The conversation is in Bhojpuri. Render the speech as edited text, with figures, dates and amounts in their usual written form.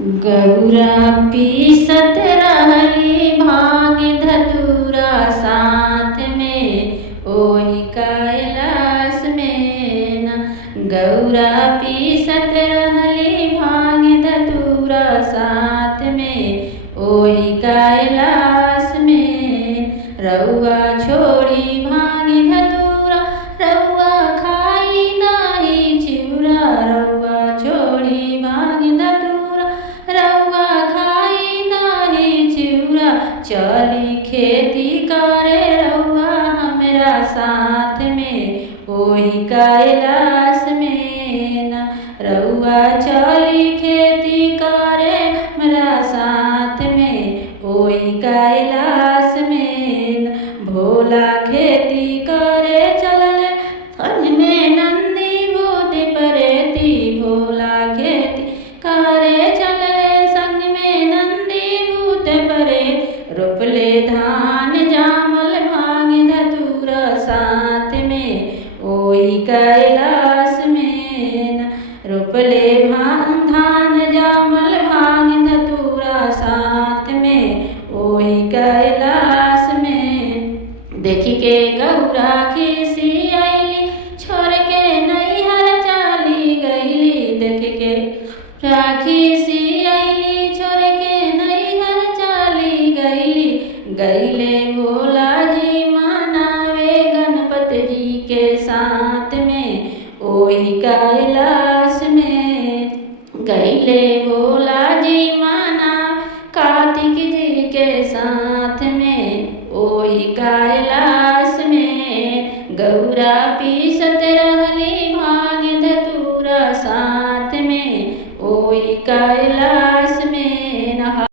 गौरा पीसत रहली भांग धतूरा साथ में ओही कैलाश में न। गौरा पीसत रहली भांग धतूरा साथ में ओही कैलाश में। रउआ छोड़ी भांग धतूरा रउआ खाई नाही चिउरा। रउआ छोड़ी भांग धतूरा रउआ खाई नाही चिउरा। चली खेती करे रउआ हमरा साथ में ओही कैलाश में न। रउआ चली खेती करे हमरा साथ में ओही कैलाश में न। भोला खेती करे चलल संग में नंदी भूत प्रेती। भोला खेती करे चलल संग में नंदी भूत प्रेत। रोपले धान जामल भांग धतूरा साथ में ओही कैलाश में न। रोपले धान जामल भांग धतूरा साथ में ओही कैलाश में। देखी के गौरा खिसी आइली छोड़ के नैहर चली गईली। देख के खिसी आइली छोड़ के नैहर चली गईली। गईले भोला जी मनावे गणपति जी के साथ में ओही कैलाश में। गईले भोला जी मना कार्तिक जी के साथ में ओही कैलाश में। गौरा पीसत रहली भांग धतूरा साथ में ओही कैलाश